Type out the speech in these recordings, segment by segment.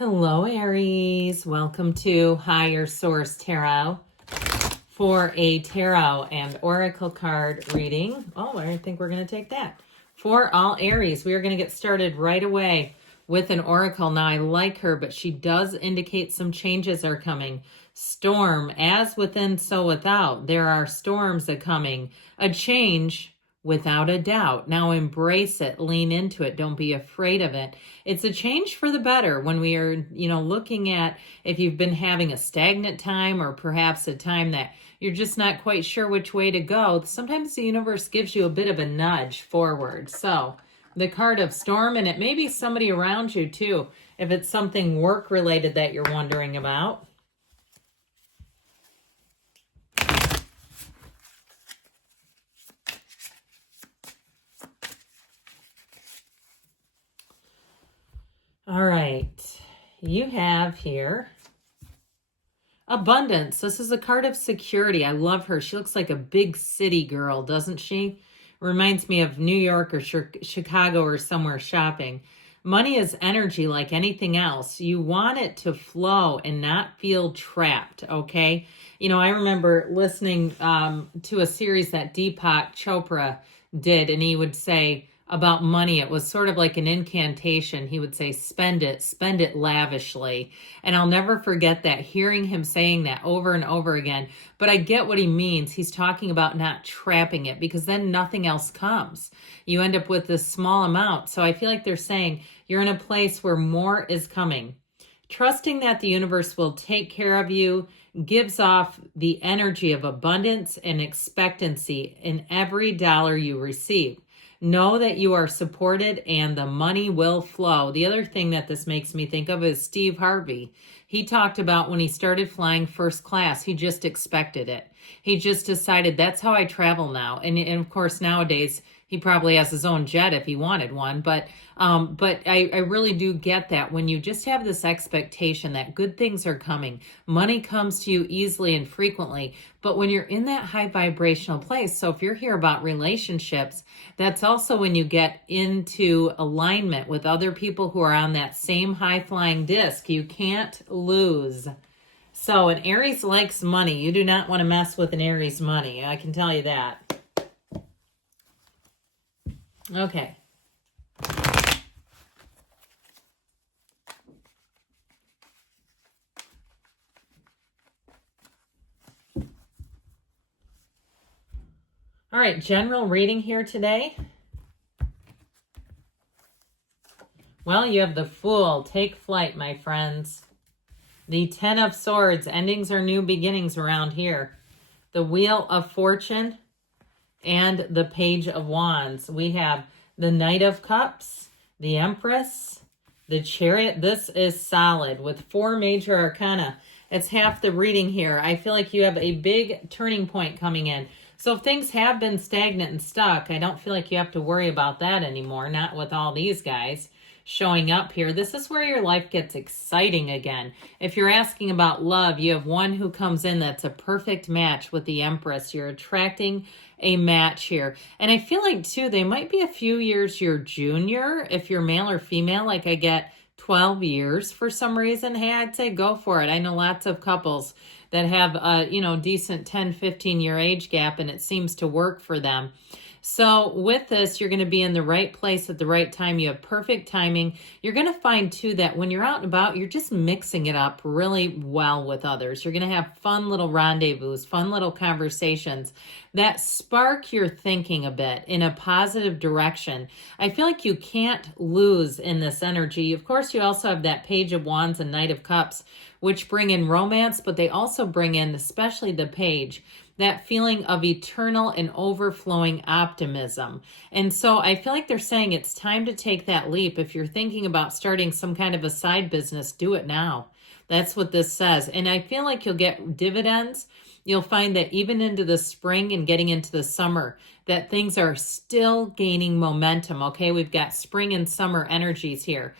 Hello, Aries. Welcome to Higher Source Tarot for a tarot and oracle card reading. Oh, I think we're going to take that. For all Aries, we are going to get started right away with an oracle. Now, I like her, but she does indicate some changes are coming. Storm, as within, so without. There are storms a coming. A change without a doubt. Now embrace it, lean into it. Don't be afraid of it. It's a change for the better when we are, looking at if you've been having a stagnant time or perhaps a time that you're just not quite sure which way to go. Sometimes the universe gives you a bit of a nudge forward. So the card of storm, and it may be somebody around you too, if it's something work related that you're wondering about. All right, you have here abundance. This is a card of security. I love her. She looks like a big city girl, doesn't she? Reminds me of New York or Chicago or somewhere shopping. Money is energy like anything else. You want it to flow and not feel trapped, okay? I remember listening to a series that Deepak Chopra did, and he would say about money, it was sort of like an incantation. He would say, spend it lavishly. And I'll never forget that, hearing him saying that over and over again. But I get what he means. He's talking about not trapping it, because then nothing else comes. You end up with this small amount. So I feel like they're saying you're in a place where more is coming. Trusting that the universe will take care of you gives off the energy of abundance and expectancy in every dollar you receive. Know that you are supported and the money will flow. The other thing that this makes me think of is Steve Harvey. He talked about when he started flying first class, he just expected it. He just decided, that's how I travel now. And of course, nowadays, he probably has his own jet if he wanted one. But I really do get that when you just have this expectation that good things are coming, money comes to you easily and frequently. But when you're in that high vibrational place, so if you're here about relationships, that's also when you get into alignment with other people who are on that same high flying disc. You can't lose. So an Aries likes money. You do not want to mess with an Aries money. I can tell you that. Okay. All right, general reading here today. Well, you have the Fool. Take flight, my friends. The Ten of Swords. Endings are new beginnings around here. The Wheel of Fortune and the Page of Wands. We have the Knight of Cups, the Empress, the Chariot. This is solid with 4 major arcana. It's half the reading here. I feel like you have a big turning point coming in. So if things have been stagnant and stuck, I don't feel like you have to worry about that anymore. Not with all these guys showing up here. This is where your life gets exciting again. If you're asking about love, you have one who comes in that's a perfect match with the Empress. You're attracting a match here. And I feel like, too, they might be a few years your junior. If you're male or female, like I get 12 years for some reason, hey, I'd say go for it. I know lots of couples that have a, decent 10, 15-year age gap, and it seems to work for them. So with this, you're going to be in the right place at the right time. You have perfect timing. You're going to find, too, that when you're out and about, you're just mixing it up really well with others. You're going to have fun little rendezvous, fun little conversations that spark your thinking a bit in a positive direction. I feel like you can't lose in this energy. Of course, you also have that Page of Wands and Knight of Cups, which bring in romance, but they also bring in, especially the Page, that feeling of eternal and overflowing optimism. And so I feel like they're saying it's time to take that leap. If you're thinking about starting some kind of a side business, do it now. That's what this says. And I feel like you'll get dividends. You'll find that even into the spring and getting into the summer, that things are still gaining momentum. Okay, we've got spring and summer energies here.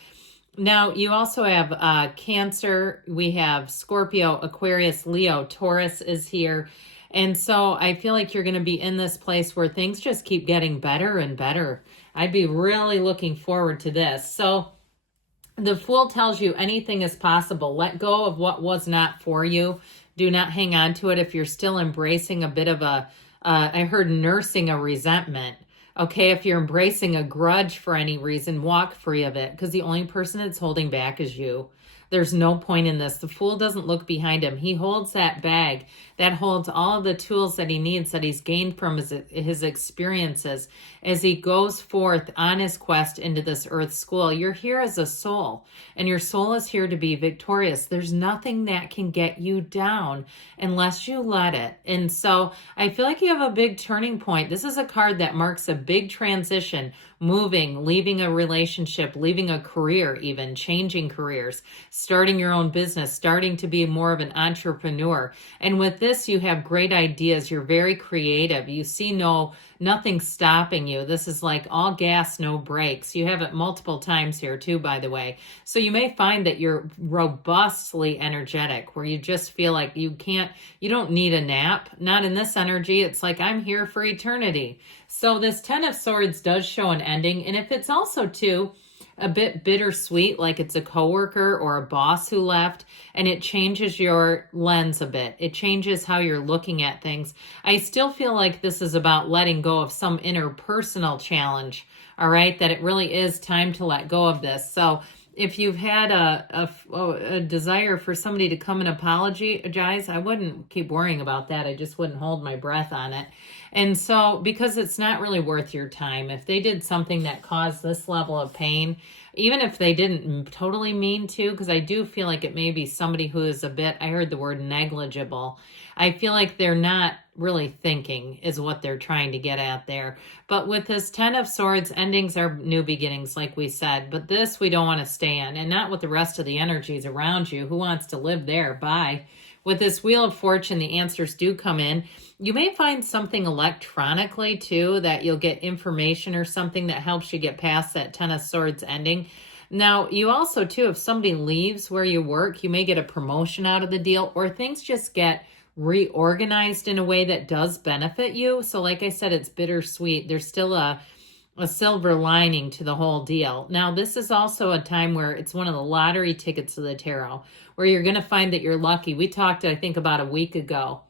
Now, you also have Cancer. We have Scorpio, Aquarius, Leo, Taurus is here. And so I feel like you're going to be in this place where things just keep getting better and better. I'd be really looking forward to this. So The Fool tells you anything is possible. Let go of what was not for you. Do not hang on to it if you're still embracing a bit of I heard nursing a resentment. Okay, if you're embracing a grudge for any reason, walk free of it, because the only person that's holding back is you. There's no point in this. The Fool doesn't look behind him. He holds that bag that holds all of the tools that he needs, that he's gained from his experiences as he goes forth on his quest into this earth school. You're here as a soul, and your soul is here to be victorious. There's nothing that can get you down unless you let it. And so I feel like you have a big turning point. This is a card that marks a big transition, moving, leaving a relationship, leaving a career, even changing careers, starting your own business, starting to be more of an entrepreneur. And with this, you have great ideas. You're very creative. You see nothing stopping you. This is like all gas, no brakes. You have it multiple times here too, by the way. So you may find that you're robustly energetic, where you just feel like you don't need a nap. Not in this energy. It's like, I'm here for eternity. So this Ten of Swords does show an ending. And if it's also too a bit bittersweet, like it's a coworker or a boss who left, and it changes your lens a bit. It changes how you're looking at things. I still feel like this is about letting go of some interpersonal challenge, all right, that it really is time to let go of this. So if you've had a desire for somebody to come and apologize, I wouldn't keep worrying about that. I just wouldn't hold my breath on it. And so, because it's not really worth your time. If they did something that caused this level of pain, even if they didn't totally mean to, because I do feel like it may be somebody who is a bit, I heard the word negligible. I feel like they're not really thinking is what they're trying to get at there. But with this Ten of Swords, endings are new beginnings, like we said. But this we don't want to stay in, and not with the rest of the energies around you. Who wants to live there? Bye. With this Wheel of Fortune, the answers do come in. You may find something electronically too, that you'll get information or something that helps you get past that Ten of Swords ending. Now, you also too, if somebody leaves where you work, you may get a promotion out of the deal, or things just get reorganized in a way that does benefit you. So like I said, it's bittersweet. There's still a silver lining to the whole deal. Now, this is also a time where it's one of the lottery tickets of the tarot, where you're going to find that you're lucky. We talked, I think, about a week ago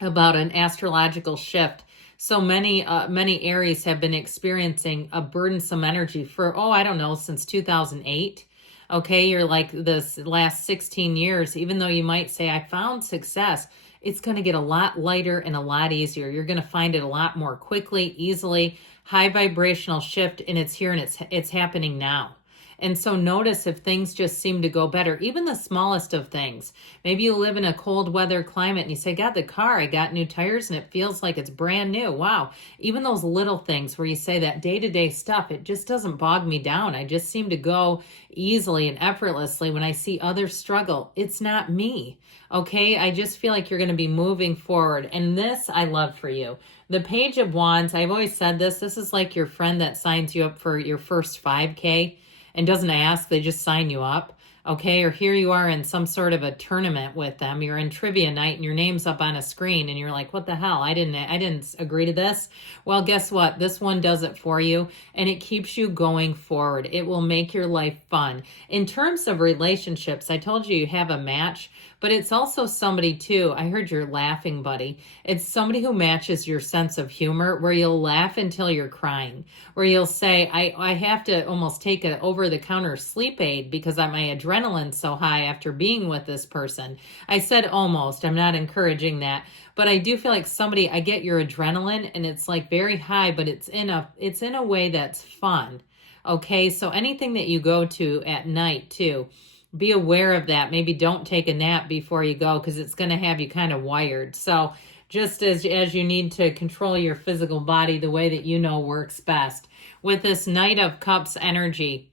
about an astrological shift. So many Aries have been experiencing a burdensome energy for, I don't know, since 2008. Okay, you're like this last 16 years, even though you might say, I found success, it's going to get a lot lighter and a lot easier. You're going to find it a lot more quickly, easily, high vibrational shift, and it's here and it's happening now. And so notice if things just seem to go better, even the smallest of things. Maybe you live in a cold weather climate and you say, got the car, I got new tires and it feels like it's brand new. Wow. Even those little things where you say that day-to-day stuff, it just doesn't bog me down. I just seem to go easily and effortlessly when I see others struggle. It's not me. Okay. I just feel like you're going to be moving forward. And this I love for you. The Page of Wands, I've always said this is like your friend that signs you up for your first 5K. And doesn't ask, they just sign you up. Okay, or here you are in some sort of a tournament with them. You're in trivia night and your name's up on a screen and you're like, what the hell? I didn't agree to this. Well, guess what? This one does it for you and it keeps you going forward. It will make your life fun. In terms of relationships, I told you have a match, but it's also somebody too. I heard your laughing buddy. It's somebody who matches your sense of humor, where you'll laugh until you're crying, where you'll say, I have to almost take an over-the-counter sleep aid because my adrenaline's so high after being with this person. I said almost. I'm not encouraging that. But I do feel like I get your adrenaline and it's like very high, but it's in a way that's fun. Okay, so anything that you go to at night too, be aware of that. Maybe don't take a nap before you go because it's going to have you kind of wired. So just as you need to control your physical body the way that you know works best. With this Knight of Cups energy,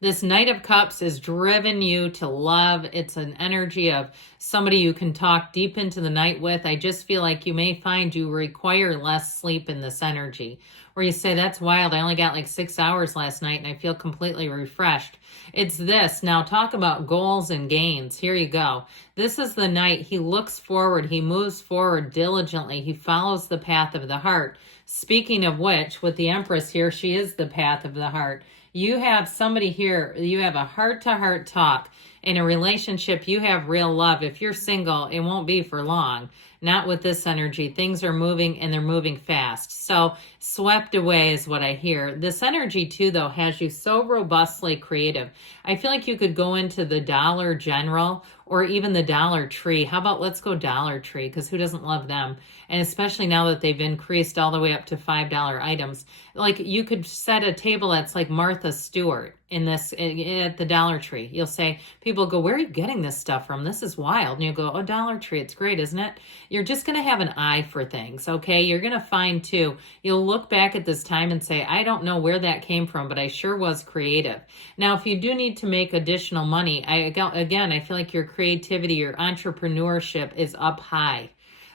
this Knight of Cups is driven you to love. It's an energy of somebody you can talk deep into the night with. I just feel like you may find you require less sleep in this energy. Where you say, that's wild, I only got like 6 hours last night and I feel completely refreshed. It's this. Now talk about goals and gains. Here you go. This is the Knight. He looks forward. He moves forward diligently. He follows the path of the heart. Speaking of which, with the Empress here, she is the path of the heart. You have somebody here, you have a heart-to-heart talk. In a relationship, you have real love. If you're single, it won't be for long. Not with this energy. Things are moving and they're moving fast. So swept away is what I hear. This energy too, though, has you so robustly creative. I feel like you could go into the Dollar General or even the Dollar Tree. How about let's go Dollar Tree? Because who doesn't love them? And especially now that they've increased all the way up to $5 items. Like you could set a table that's like Martha Stewart in this at the Dollar Tree. You'll say, people go, where are you getting this stuff from? This is wild. And you go, oh, Dollar Tree, it's great, isn't it? You're just going to have an eye for things, okay? You're going to find too, you'll look back at this time and say, I don't know where that came from, but I sure was creative. Now, if you do need to make additional money, I feel like your creativity, your entrepreneurship is up high.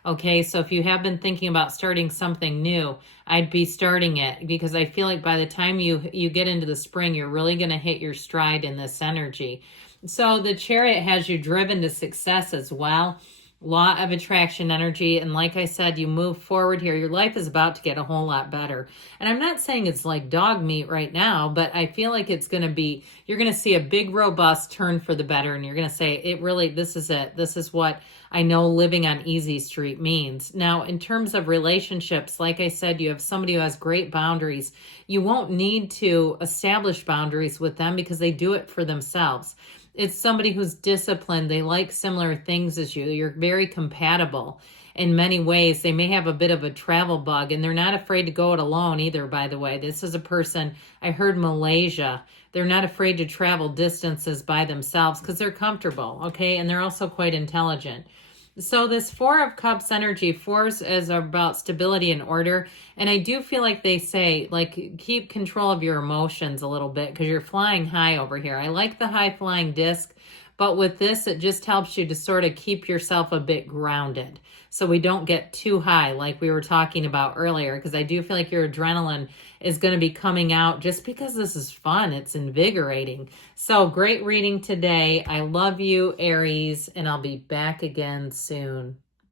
Okay, so if you have been thinking about starting something new, I'd be starting it because I feel like by the time you get into the spring, you're really going to hit your stride in this energy. So the Chariot has you driven to success as well. Law of attraction energy. And like I said, you move forward here. Your life is about to get a whole lot better. And I'm not saying it's like dog meat right now, but I feel like it's going to be, you're going to see a big, robust turn for the better. And you're going to say, it really, this is it. This is what I know living on Easy Street means. Now, in terms of relationships, like I said, you have somebody who has great boundaries. You won't need to establish boundaries with them because they do it for themselves. It's somebody who's disciplined. They like similar things as you. You're very compatible in many ways. They may have a bit of a travel bug, and they're not afraid to go it alone either, by the way. This is a person, I heard Malaysia. They're not afraid to travel distances by themselves because they're comfortable, okay? And they're also quite intelligent. So this Four of Cups energy, fours is about stability and order. And I do feel like they say, like, keep control of your emotions a little bit because you're flying high over here. I like the high flying disc, but with this, it just helps you to sort of keep yourself a bit grounded so we don't get too high like we were talking about earlier, because I do feel like your adrenaline is going to be coming out just because this is fun. It's invigorating. So great reading today. I love you, Aries, and I'll be back again soon.